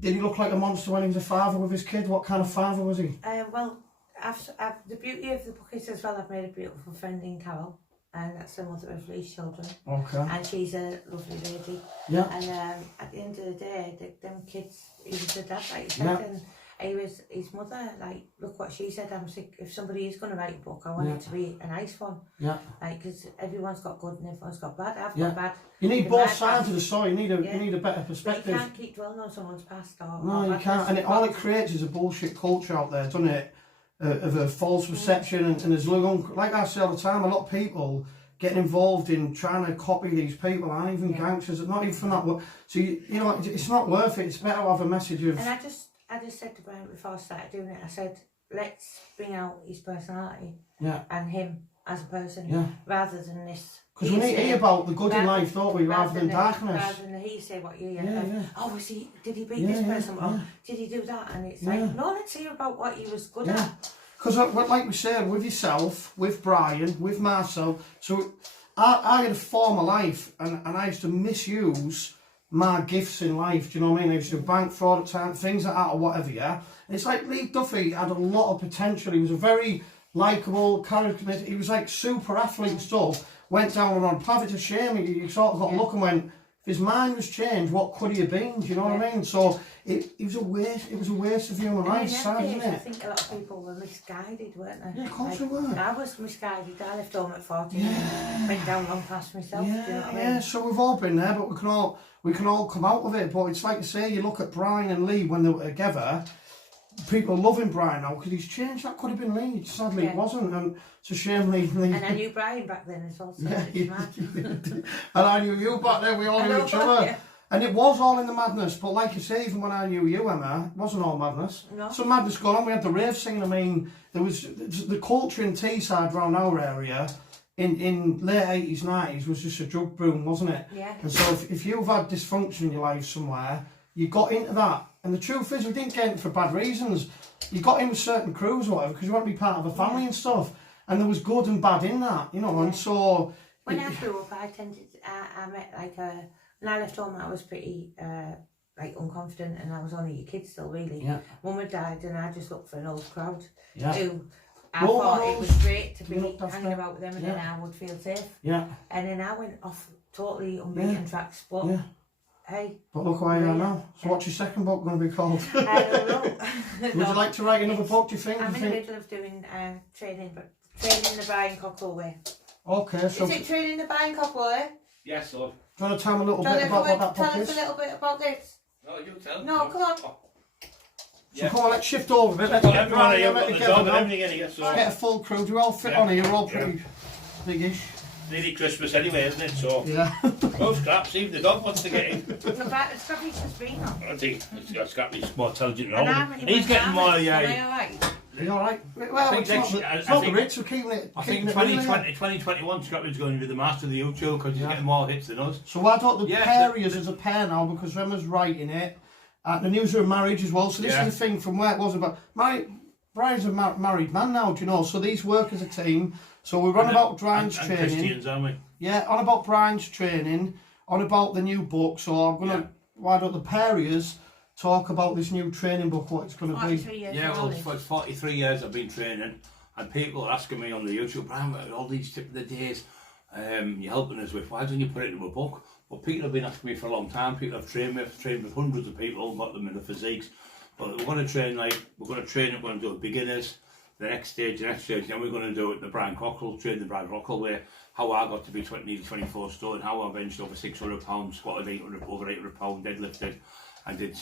Did he look like a monster when he was a father with his kid? What kind of father was he? Well, the beauty of the book is as well, I've made a beautiful friend in Carol, and that's the mother of Lee's children. Okay. And she's a lovely lady. Yeah. And at the end of the day, them kids, he was the dad, like you said, and he was his mother. Like, look what she said. I'm sick. If somebody is going to write a book, I want it to be a nice one. Yeah. Like, because everyone's got good and everyone's got bad. I've got bad. You need both sides of the story. You need a better perspective. But you can't keep dwelling on someone's past. No, you can't. And all it creates is a bullshit culture out there, doesn't it? Of a false perception, and there's like I say all the time, a lot of people getting involved in trying to copy these people, aren't even gangsters, not even from that work. So you know, it's not worth it. It's better to have a message of. And I just said to Brian before I started doing it, I said, let's bring out his personality and him as a person rather than this. Because we need to hear about the good in life, don't we, rather than darkness. Rather than he say what you hear. Oh, did he beat this person? Or did he do that? And it's like, no, let's hear about what he was good at. Because like we said, with yourself, with Brian, with Marcel, so I had a former life and I used to misuse my gifts in life, do you know what I mean? I used to do bank fraud at times, things like that or whatever, yeah? And it's like Lee Duffy had a lot of potential. He was a very likeable, charismatic, he was like super athlete and stuff. Went down and on, have it to shame, you sort of got a look and went, if his mind was changed, what could he have been, do you know what I mean? So it was a waste of human life, sad, isn't it? I think a lot of people were misguided, weren't they? Yeah, of course they were. I was misguided, I left home at 14, went down long past myself, do you know what I mean? Yeah, so we've all been there, but we can all come out of it, but it's like you say, you look at Brian and Lee when they were together, people are loving Brian now because he's changed. That could have been Lee. Sadly, it wasn't, and it's a shame Lee. And I knew Brian back then as well. So and I knew you back then. We all knew each other, and it was all in the madness. But like you say, even when I knew you, Emma, it wasn't all madness. No. Some madness going on. We had the rave scene. I mean, there was the culture in Teesside around our area. In late 80s, 90s was just a drug boom, wasn't it? Yeah. And so if you've had dysfunction in your life somewhere, you got into that. And the truth is, we didn't get in for bad reasons. You got in with certain crews or whatever because you want to be part of a family and stuff. And there was good and bad in that, you know. And so when I grew up, I met like when I left home, I was pretty like unconfident, and I was only a kid still, really. Yeah. Mum had died, and I just looked for an old crowd who I thought it was great to be hanging about with them, and then I would feel safe. Yeah. And then I went off totally unbeaten tracks, but. Yeah. Hey. But look where you are now. So what's your second book going to be called? I don't know. Would you like to write another book, do you think? I'm in the middle of doing training the 𝐂𝐤𝐤𝐿 way. Okay, so... Is it training the 𝐂𝐤𝐤𝐿 way? Yes, love. Do you want to tell me a little bit about what that book is? Tell us a little bit about this. No, you tell me. No, come on. So come on, let's shift over a bit. Let's get Brian together now. Get a full crew. Do we all fit on here? We're all pretty big-ish. Nearly Christmas anyway, isn't it? So no scraps, even the dog wants to get in. Scrappy's just been on. I think Scrappy's more intelligent than all. He's getting more. Are you alright? Are you alright? Well, it's not the rich, we're keeping it. I think 2021 Scrappy's going to be the master of the YouTube because he's getting more hits than us. So why don't the pair of us as a pair now, because Emma's writing it. The news of marriage as well. So this is the thing from where it was about. Brian's a married man now, do you know? So these work as a team. So we're on about Brian's training. Christians, aren't we? Yeah, on about Brian's training, on about the new book. So I'm going to, why don't the pair of us talk about this new training book, what it's going to be? Yeah, well, it's 43 years I've been training, and people are asking me on the YouTube, Brian, all these tip of the days, you're helping us with, why don't you put it into a book? But people have been asking me for a long time. People have trained me. I've trained with hundreds of people, got them in the physiques. But we're going to train we're going to do it beginners, the next stage, then we're going to do it the Brian Cockerill, train the Brian Cockerill way, how I got to be 24 stone, how I benched over 600 pounds, squatted over 800 pounds, deadlifted, and did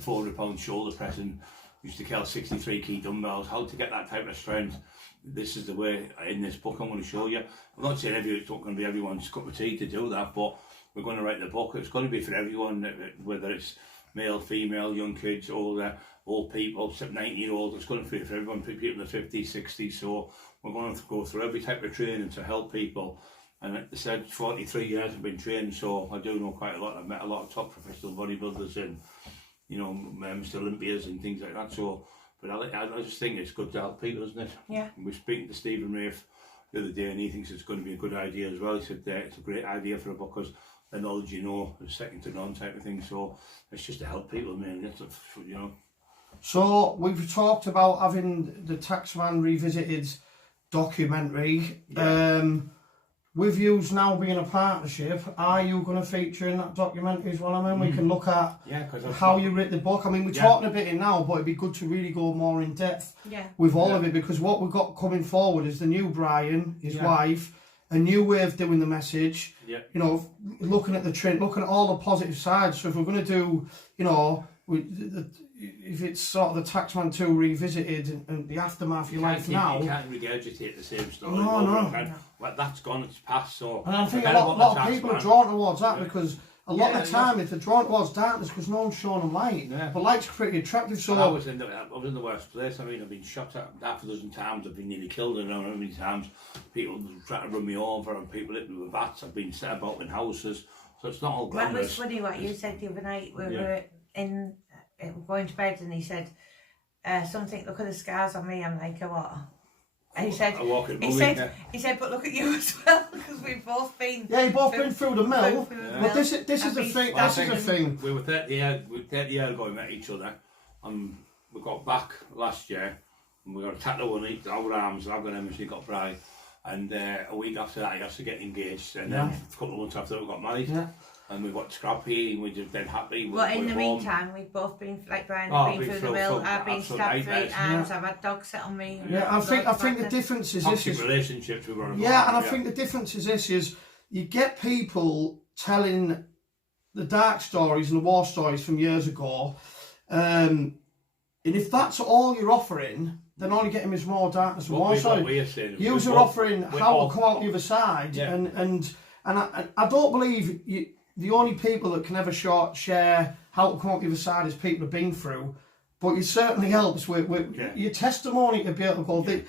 400 pound shoulder pressing, used to kill 63 key dumbbells, how to get that type of strength. This is the way in this book I'm going to show you. I'm not saying it's not going to be everyone's cup of tea to do that, but we're going to write the book. It's going to be for everyone, whether it's male, female, young kids, older, old people, 90-year-olds. It's going to be for everyone, people in the 50s, 60s. So we're going to go through every type of training to help people. And like I said, 43 years I've been training, so I do know quite a lot. I've met a lot of top professional bodybuilders and, you know, Mr. Olympias and things like that. So, but I just think it's good to help people, isn't it? Yeah. We're speaking to Stephen Rafe the other day, and he thinks it's going to be a good idea as well. He said it's a great idea for a book because the knowledge you know is second to none type of thing. So it's just to help people, man. That's you know. So we've talked about having the Taxman Revisited documentary. Yeah. With yous now being a partnership, are you going to feature in that documentary as well? I mean, we can look at how you wrote the book. I mean, we're talking a bit in now, but it'd be good to really go more in depth with all of it, because what we've got coming forward is the new Brian, his wife, a new way of doing the message. You know, looking at the trend, looking at all the positive sides. So if we're going to do, you know, if it's sort of the Taxman 2 revisited and the aftermath of your life now, you can't regurgitate the same story. No. Well, that's gone, it's past. So, and I think a lot of people are drawn towards that because a lot of the time, if they're drawn towards darkness, because no one's showing them light. But light's pretty attractive. So I was in the worst place. I mean, I've been shot at half a dozen times. I've been nearly killed. I don't know how many times. People trying to run me over, and people hit me with bats. I've been set about in houses. So it's not all glamorous. That was funny what you said the other night. We were going to bed, and he said something. Look at the scars on me. I'm like, what? And he said, he said, but look at you as well, because we've both been. Yeah, you've both been through the mill. But this is the thing. This is the thing. We were 30 years ago. We met each other, and we got back last year, and we got a tattoo on our arms. I've got him, and she got bride. And a week after that, he has to get engaged, and then a couple of months after that, we got married. And we got scrappy, and we just dead happy. But in the meantime, we've both been, like Brian, been through the mill. I've been stabbed 3 times. I've had dogs set on me. I think the difference is this. Relationships we've got. And I think the difference is this: is you get people telling the dark stories and the war stories from years ago, and if that's all you're offering, then all you're getting is more darkness and war stories. You are offering how to come out the other side, and I don't believe the only people that can ever share how to come out the other side is people who've been through, but it certainly helps with your testimony to be able to go.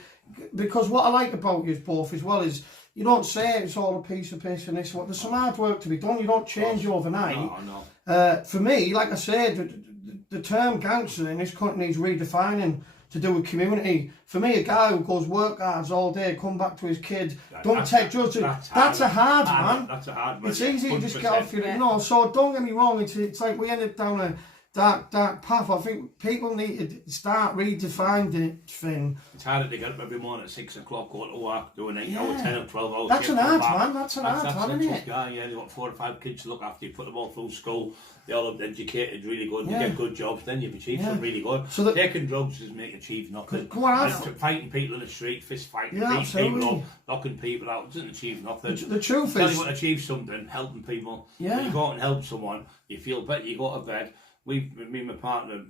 Because what I like about you both as well is you don't say it's all a piece of piss and this. There's some hard work to be done. You don't change overnight. No. For me, like I said, the term gangster in this country needs redefining to do with community. For me, a guy who goes work hours all day, come back to his kid, don't take drugs. That's a hard man. That's a hard man. It's easy to just get off your, you know. So don't get me wrong. It's like we ended down a dark path. I think people need to start redefining the thing. It's harder to get up every morning at 6 o'clock, go to work, do an 8 hour, 10 or 12 hours. That's an hard man. That's an hard man, isn't it? They've got 4 or 5 kids to look after. You put them all through school. They're all educated, really good. You get good jobs, then you've achieved something really good. So taking drugs doesn't make achieve nothing. Fighting people in the street, fist fighting, beating people up, knocking people out, doesn't achieve nothing. The truth is, tell you what to achieve something, helping people. When you go out and help someone, you feel better. You go to bed. Me and my partner,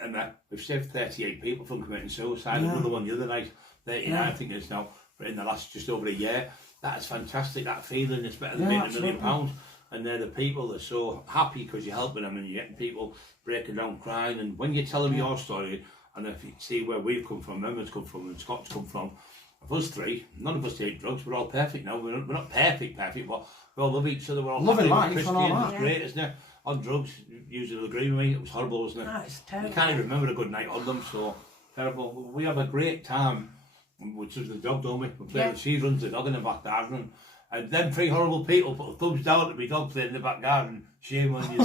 Emma, we've saved 38 people from committing suicide. Another one the other night, 39 I think it is now, in the last just over a year. That is fantastic. That feeling is better than making £1 million. And they're the people that are so happy because you're helping them and you're getting people breaking down crying. And when you tell them your story, and if you see where we've come from, Emma's come from, and Scott's come from, of us 3, none of us take drugs. We're all perfect now. We're not perfect, but we all love each other. We're all loving life Christian. And all that. It's great, isn't it? On drugs, you usually agree with me. It was horrible, wasn't it? No, it's terrible. You can't even remember a good night on them, so terrible. We have a great time, which is the dog, don't we? We play. She runs the dog in the back garden, And them three horrible people put thumbs down at me dog playing in the back garden. Shame on you.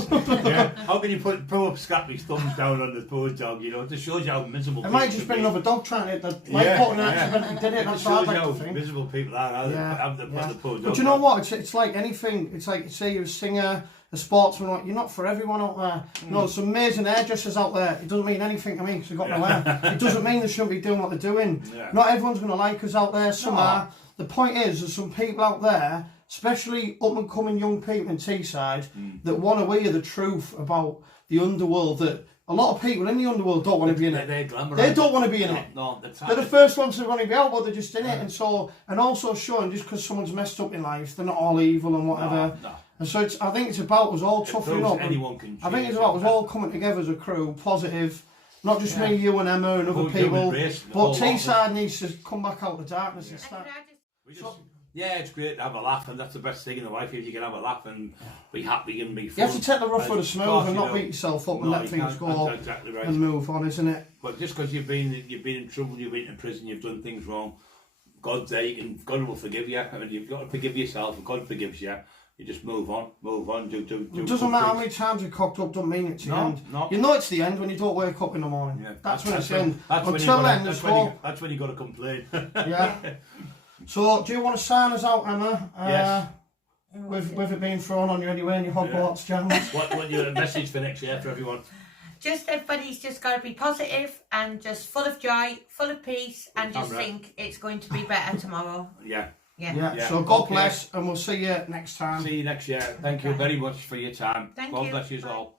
Yeah. How can you put up Scrappy's thumbs down on the poor dog? You know, it just shows you how miserable. It might just been another dog trying to. Putting accidentally did it. That's what I'd like to think. Miserable people are. The poor dog. But you know what? It's like anything. It's like say you're a singer, a sportsman. You're not for everyone out there. No, there's some amazing hairdressers out there. It doesn't mean anything to me because they've got no hair. It doesn't mean they shouldn't be doing what they're doing. Yeah. Not everyone's going to like us out there. Some are. The point is, there's some people out there, especially up and coming young people in Teesside, that want to hear the truth about the underworld. That a lot of people in the underworld don't want to be in it. They don't want to be in it. No, they're the first ones to want to be out, but they're just in it. And also showing just because someone's messed up in life, they're not all evil and whatever. No. And so I think it's about us all toughening up. I think it's about us all coming together as a crew, positive. Not just me, you and Emma and other people. But Teesside needs to come back out of the darkness and start. Yeah, it's great to have a laugh, and that's the best thing in life, if you can have a laugh and be happy and be fun. You have to take the rough with the smooth and not beat yourself up and let things go and move on, isn't it? But just because you've been in trouble, you've been in prison, you've done things wrong, God's sake, and God will forgive you. I mean, you've got to forgive yourself, and God forgives you. You just move on. It doesn't matter how many times you're cocked up, don't mean it's the end. No. You know it's the end when you don't wake up in the morning. Yeah, that's when it's the end. Until then, there's hope. That's when you got to complain. Yeah. So, do you want to sign us out, Emma? Yes. With it being thrown on you anyway in your Hogwarts jams. What your message for next year for everyone? Just everybody's just got to be positive and just full of joy, full of peace, and just think it's going to be better tomorrow. Yeah. So God bless, and we'll see you next time. See you next year. Thank you very much for your time. Thank God you. bless you all.